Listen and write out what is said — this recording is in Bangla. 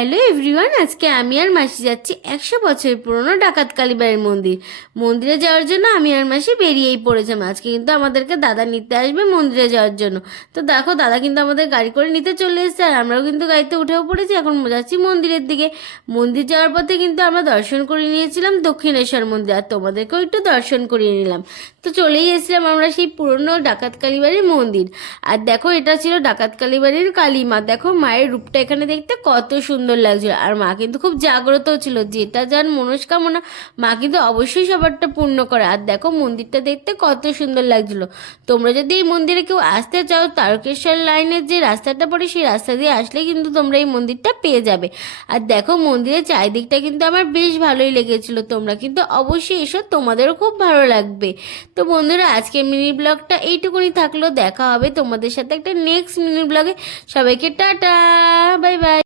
হ্যালো এভরিওয়ান, আজকে আমি আর মাসি যাচ্ছি 100 বছর পুরনো ডাকাত কালীবাড়ির মন্দিরে যাওয়ার জন্য আমি আর মাসি বেরিয়েই পড়েছিলাম। আজকে কিন্তু আমাদেরকে দাদা নিতে আসবে মন্দিরে যাওয়ার জন্য। তো দেখো, দাদা কিন্তু আমাদের গাড়ি করে নিতে চলে এসেছে আর আমরাও কিন্তু গাড়িতে উঠেও পড়েছি। এখন যাচ্ছি মন্দিরের দিকে। মন্দির যাওয়ার পথে কিন্তু আমরা দর্শন করে নিয়েছিলাম দক্ষিণেশ্বর মন্দির, আর তোমাদেরকেও একটু দর্শন করিয়ে নিলাম। তো চলেই এসেছিলাম আমরা সেই পুরনো ডাকাত কালীবাড়ির মন্দির। আর দেখো, এটা ছিল ডাকাত কালীবাড়ির কালী মা। দেখো মায়ের রূপটা এখানে দেখতে কত সুন্দর লাগছিল, আর মা কিন্তু খুব জাগ্রতও ছিল। যেটা যার মনস্কামনা মা কিন্তু অবশ্যই সবারটা পূর্ণ করে। আর দেখো মন্দিরটা দেখতে কত সুন্দর লাগছিল। তোমরা যদি এই মন্দিরে কেউ আসতে চাও, তারকেশ্বর লাইনের যে রাস্তাটা পড়ে সেই রাস্তা দিয়ে আসলে কিন্তু তোমরা এই মন্দিরটা পেয়ে যাবে। আর দেখো মন্দিরের চারিদিকটা কিন্তু আমার বেশ ভালোই লেগেছিল। তোমরা কিন্তু অবশ্যই এসো, তোমাদেরও খুব ভালো লাগবে। তো বন্ধুরা, আজকে মিনি ব্লগটা এইটুকুনি থাকলো। দেখা হবে তোমাদের সাথে একটা নেক্সট মিনি ব্লগে। সবাইকে টাটা, বাই বাই।